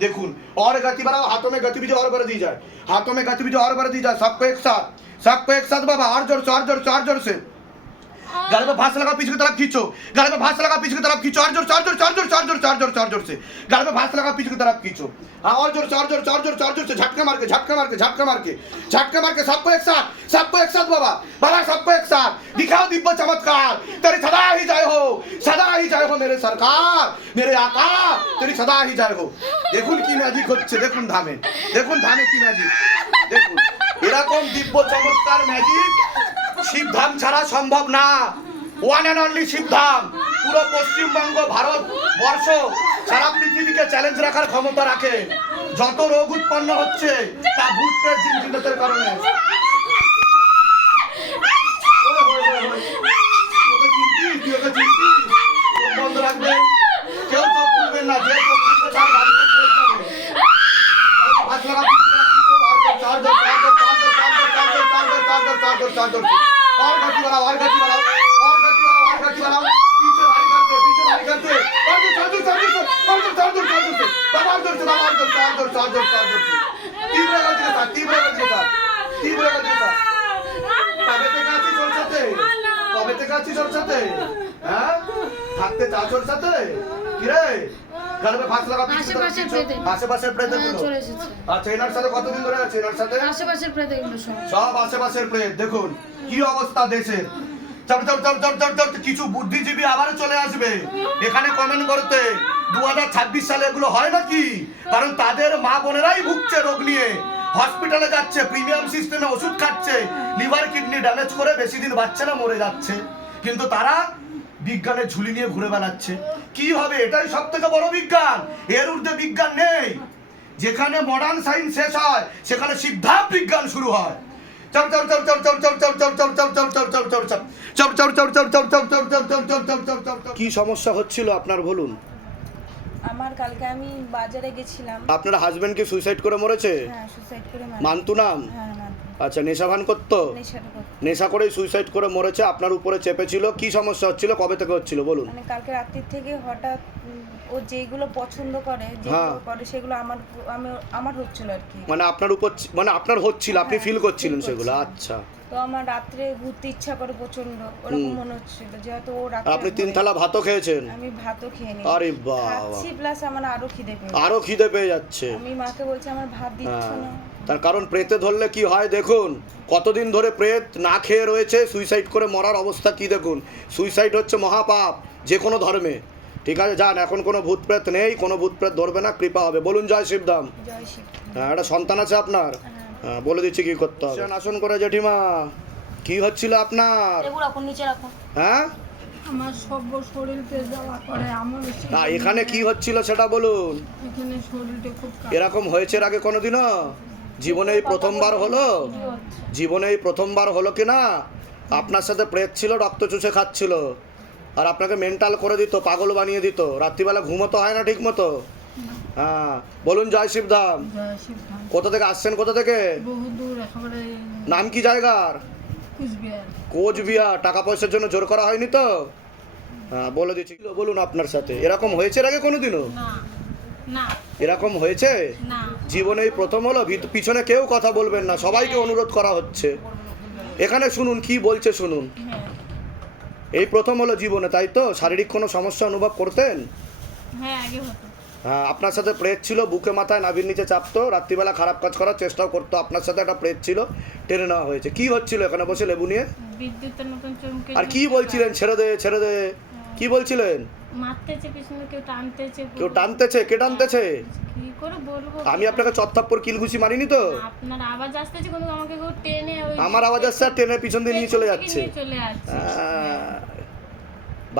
देखून और गति बढ़ाओ, हाथों में गतिविधि और बढ़ दी जाए, हाथों में गतिविधि और बढ़ दी जाए, सबको एक साथ बाबा, और जोर से, और जोर से, और जोर से। गले में भांस लगा, पीछे की तरफ खींचो, गले में भांस लगा, पीछे की तरफ खींचो, और जोर से, और जोर से, और जोर से, और जोर से, और जोर से, और जोर से। गले में भांस लगा, पीछे की तरफ खींचो, हाँ, और जोर से, और जोर से, और जोर से, और जोर से, झटका मार के, झटका मार के, झटका मार के, झटका मार के, सबको एक साथ बाबा, बाबा सबको एक साथ दिखाओ दिव्य चमत्कार। तेरी सदा ही जय हो, सदा ही जय हो मेरे सरकार, मेरे आका, तेरी सदा ही जय हो। দেখুন কি ম্যাজিক হচ্ছে, দেখুন ধামে কি ম্যাজিক, দেখুন এরকম দিব্য চমৎকার ম্যাজিক শিবধাম ছাড়া সম্ভব না। ওয়ান অ্যান্ড অনলি শিবধাম পুরো পশ্চিমবঙ্গ, ভারত বর্ষ, সারা পৃথিবীকে চ্যালেঞ্জ রাখার ক্ষমতা রাখে। যত রোগ উৎপন্ন হচ্ছে তা ভূতের জিনজিনতের কারণে। ওকে চিনতিস? চোখ বন্ধ রাখবে, কেউ চোখ খুলবেন না, যে চোখ খুলবে তার বাড়িতে চলে যাবে। হাত লাগা, চার্জার, और गति बढ़ाओ, और गति बढ़ाओ, और गति बढ़ाओ, और गति बढ़ाओ, पीछे भारी करते, पीछे भारी करते, और जोर, और जोर, और जोर, और जोर, और जोर, और जोर से, बाबा और जोर से, बाबा और जोर से, और जोर से, और जोर से, और जोर से, तीव्र गति के साथ, तीव्र गति के साथ, तीव्र गति के साथ। কবে থেকে আছিস ওর সাথে? কবে থেকে আছিস ওর সাথে? হ্যাঁ, থাকতে চাস ওর সাথে? কি রে? গলে में ফাঁস লাগা, আশেপাশের প্রেতগুলো চলে এসেছে। আচ্ছা, এনার সাথে কতদিন ধরে আছে? এনার সাথে আশেপাশের প্রেতগুলো সব আশেপাশের প্রেত। দেখুন কি অবস্থা দেশের। কিছু বুদ্ধিজীবী আবার চলে আসবে এখানে কমেন্ট করতে 2026 সালে এগুলো হয় নাকি? কারণ তাদের মা বোনেরাই ভুগছে রোগ নিয়ে, হসপিটালে যাচ্ছে, প্রিমিয়াম সিস্টেমে ওষুধ খাচ্ছে, লিভার কিডনি ড্যামেজ করে বেশি দিন বাচ্চা না মরে যাচ্ছে, কিন্তু তারা বিজ্ঞানের ঝুলি নিয়ে ঘুরে বেড়াচ্ছে। কি হবে? এটাই সব থেকে বড় বিজ্ঞান, এর ঊর্ধ্বে বিজ্ঞান নেই। যেখানে মডার্ন সায়েন্স শেষ হয় সেখানে সিদ্ধান্ত বিজ্ঞান শুরু হয়। কি সমস্যা হচ্ছিল আপনার বলুন? আমার কালকে আমি বাজারে গেছিলাম। আপনার হাজবেন্ড কি সুইসাইড করে মরেছে? হ্যাঁ, সুসাইড করে মান্তু নাম? হ্যাঁ, মানতু। আচ্ছা, নেশা ভান করতো? নেশাটা করতো। নেশা করেই সুইসাইড করে মরেছে, আপনার উপরে চেপেছিল। কি সমস্যা হচ্ছিল, কবে থেকে হচ্ছিল বলুন? মানে কালকে রাত্রি থেকে হঠাৎ ও যেগুলো পছন্দ করে, যেগুলো করে সেগুলো আমার হচ্ছিল আর কি। মানে আপনার উপর, মানে আপনার হচ্ছিল, আপনি ফিল করছিলেন সেগুলো? আচ্ছা। তো আমার রাত্রে ঘুরতে ইচ্ছা করে প্রচন্ড, ওরকম মনে হচ্ছিল যেহেতু ও রাত্রে। আপনি 3 থালা ভাতও খেয়েছেন? আমি ভাতও খেয়ে নি। আরে বাবা, খাচ্ছি প্লাস আমার আরো খিদে পেয়েছে। আরো খিদে পেয়ে যাচ্ছে। আমি মাকে বলছি আমার ভাত দিচ্ছ না। তার কারণ প্রেতে ধরলে কি হয় দেখুন, কতদিন ধরে প্রেত না খেয়ে রয়েছে, সুইসাইড করে মরার অবস্থা কি দেখুন। সুইসাইড হচ্ছে মহাপাপ যে কোনো ধর্মে। ঠিক আছে, যান, এখন কোনো ভূত প্রেত নেই, কোনো ভূত প্রেত ধরবে না, কৃপা হবে। বলুন জয় শিবধাম। জয় শিব। হ্যাঁ, একটা সন্তান আছে আপনার? হ্যাঁ, বলে দিচ্ছি কি করতে হবে। আসন করে জেঠিমা, কি হচ্ছিল আপনার? এগুলো রাখুন, নিচে রাখুন। হ্যাঁ, আমার সব শরীরতে যাওয়া করে, আমার না, এখানে কি হচ্ছিল সেটা বলুন। এখানে শরীরটা খুব এরকম হয়েছে এর আগে কোনোদিনও? জীবনে এই প্রথমবার হলো? জীবনে এই প্রথমবার হলো কি না? আপনার সাথে প্রেত ছিল, রক্ত চুষে খাচ্ছিল, আর আপনাকে মেন্টাল করে দিত, পাগল বানিয়ে দিত, রাত্রিবেলা ঘুমোতে হয় না ঠিক মতো। হ্যাঁ, বলুন জয় শিবধাম। জয় শিবধাম। কোথা থেকে আসছেন, কোথা থেকে? বহু দূর, একেবারে নাম কি জায়গার? কুচবিহার। কোচবিহার। টাকা পয়সার জন্য জোর করা হয়নি তো? হ্যাঁ, বলে দিচ্ছি। বলুন আপনার সাথে এরকম হয়েছে এর আগে কোনোদিনও? না না এরকম হয়েছে? না। জীবনে এই প্রথম হলো। পিছনে কেউ কথা বলবেন না, সবাইকে অনুরোধ করা হচ্ছে। এখানে শুনুন কি বলছে, শুনুন। এই প্রথম হলো জীবনে, তাই তো? শারীরিক কোনো সমস্যা অনুভব করতেন? হ্যাঁ, আগে হতো। হ্যাঁ, আপনার সাথে প্রেত ছিল, বুকে মাথায় নাভির নিচে চাপতো, রাত্রিবেলা খারাপ কাজ করার চেষ্টাও করতো। আপনার সাথে একটা প্রেত ছিল, টেনে নেওয়া হয়েছে। কি হচ্ছিল এখানে বসে লেবু নিয়ে? বিদ্যুতের মতন চমকে। আর কি বলছিলেন? ছেড়ে দে, ছেড়ে দে, কি বলছিলেন? মারতেছে পিছনে, কেউ টানতেছে। কেউ টানতেছে? কে টানতেছে? কি করে বলবো? আমি আপনাকে চত্থাপ্পর কিলঘুষি মারিনি তো? আপনার আওয়াজ আসতেছে, কিন্তু আমাকে কেউ টেনে আমার আওয়াজ আসছে আর টেনে পিছন দিয়ে নিয়ে চলে যাচ্ছে। চলে যাচ্ছে।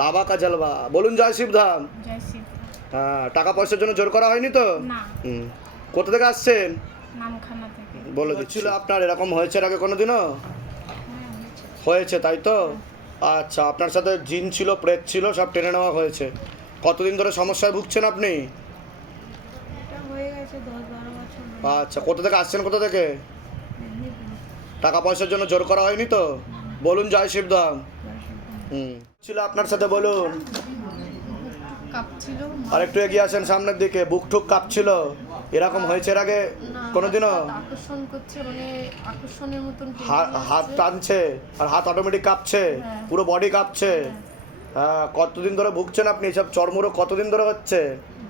বাবা কা জলবা। বলুন জয় শিবধাম। জয় শিব। হ্যাঁ, টাকা পয়সার জন্য জোর করা হয়নি তো? না। কোথা থেকে আসছেন? নামখানা থেকে। বলে দিচ্ছিল। আপনার এরকম হয়েছে এর আগে কোনোদিনও? হয়েছে, তাই তো? আচ্ছা, আপনার সাথে জিন ছিল, প্রেত ছিল, সব টেনে নেওয়া হয়েছে। কতদিন ধরে সমস্যায় ভুগছেন আপনি? এটা হয়ে গেছে 10-12 বছর। আচ্ছা, কোথা থেকে আসছেন, কোথা থেকে? টাকা পয়সার জন্য জোর করা হয়নি তো? বলুন জয় শিবধাম। ছিল আপনার সাথে, বলুন। কাঁপছিল। আর একটু এগিয়ে আসেন সামনের দিকে। বুক ঠুক কাঁপছিল? এরকম হয়েছে এর আগে কোনোদিনও? আকর্ষণ করছে, মানে আকর্ষণের মতন টেনে হাত নিয়ে টানছে আর হাত অটোমেটিক কাঁপছে, হ্যাঁ। পুরো বডি কাঁপছে। হ্যাঁ, কতদিন ধরে ভুগছেন আপনি এসব চর্মরোগ? কতদিন ধরে হচ্ছে?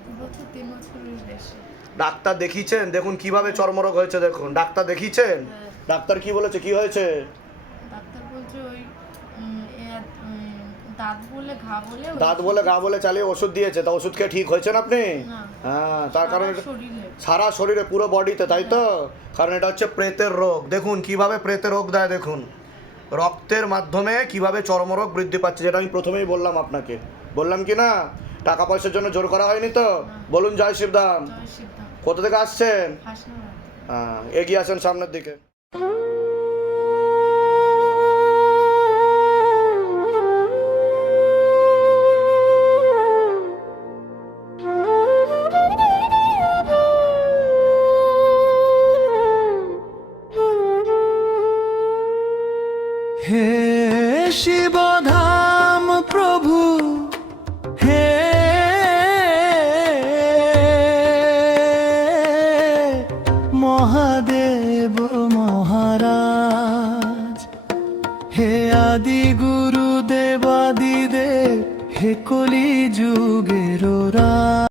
2 বছর 3 বছরের বেশি। ডাক্তার দেখিয়েছেন? দেখুন কিভাবে চর্মরোগ হয়েছে, দেখুন ডাক্তার দেখিয়েছেন? হ্যাঁ। ডাক্তার কি বলেছে, কি হয়েছে? ডাক্তার বলছে ওই দাঁত বলে ঘা বলে দাঁত বলে গা বলে চালিয়ে ওষুধ দিয়েছে। তা ওষুধ খেয়ে ঠিক হয়েছেন আপনি? না। হ্যাঁ, তার কারণে শরীরে সারা শরীরে পুরো বডিতে, তাই তো? কারণ এটা হচ্ছে প্রেতের রোগ। দেখুন কিভাবে প্রেতের রোগ দেয়, দেখুন রক্তের মাধ্যমে কিভাবে চর্মরোগ বৃদ্ধি পাচ্ছে, যেটা আমি প্রথমেই বললাম আপনাকে। বললাম কি না? টাকা পয়সার জন্য জোর করা হয়নি তো? বলুন জয় শিবধাম। জয় সিদ্ধান্ত কোথা থেকে আসছেন? হাসনাবাদ। হ্যাঁ, এগিয়ে আসেন সামনের দিকে। হে শিবধাম প্রভু, হে মহাদেব মহারাজ, হে আদি গুরু দেবাদিদেব, হে কলি যুগের রাজ।